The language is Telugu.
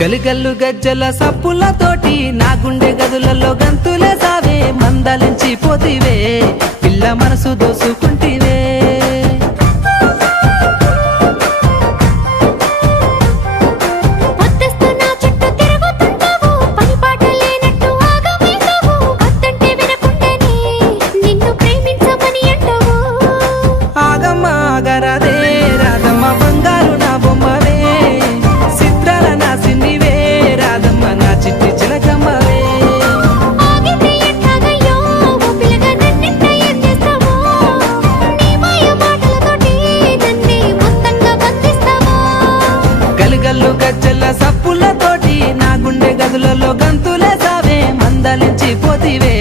గలిగల్లు గజ్జల సప్పులతోటి నా గుండె గదులలో గంతులే సావే మందలించి పోతివే పిల్ల మనసు దోసుకుంటివే గల్లు గజ్జల సప్పులతోటి నా గుండె గదులలో గంతులే సావే మందలించి పోతివే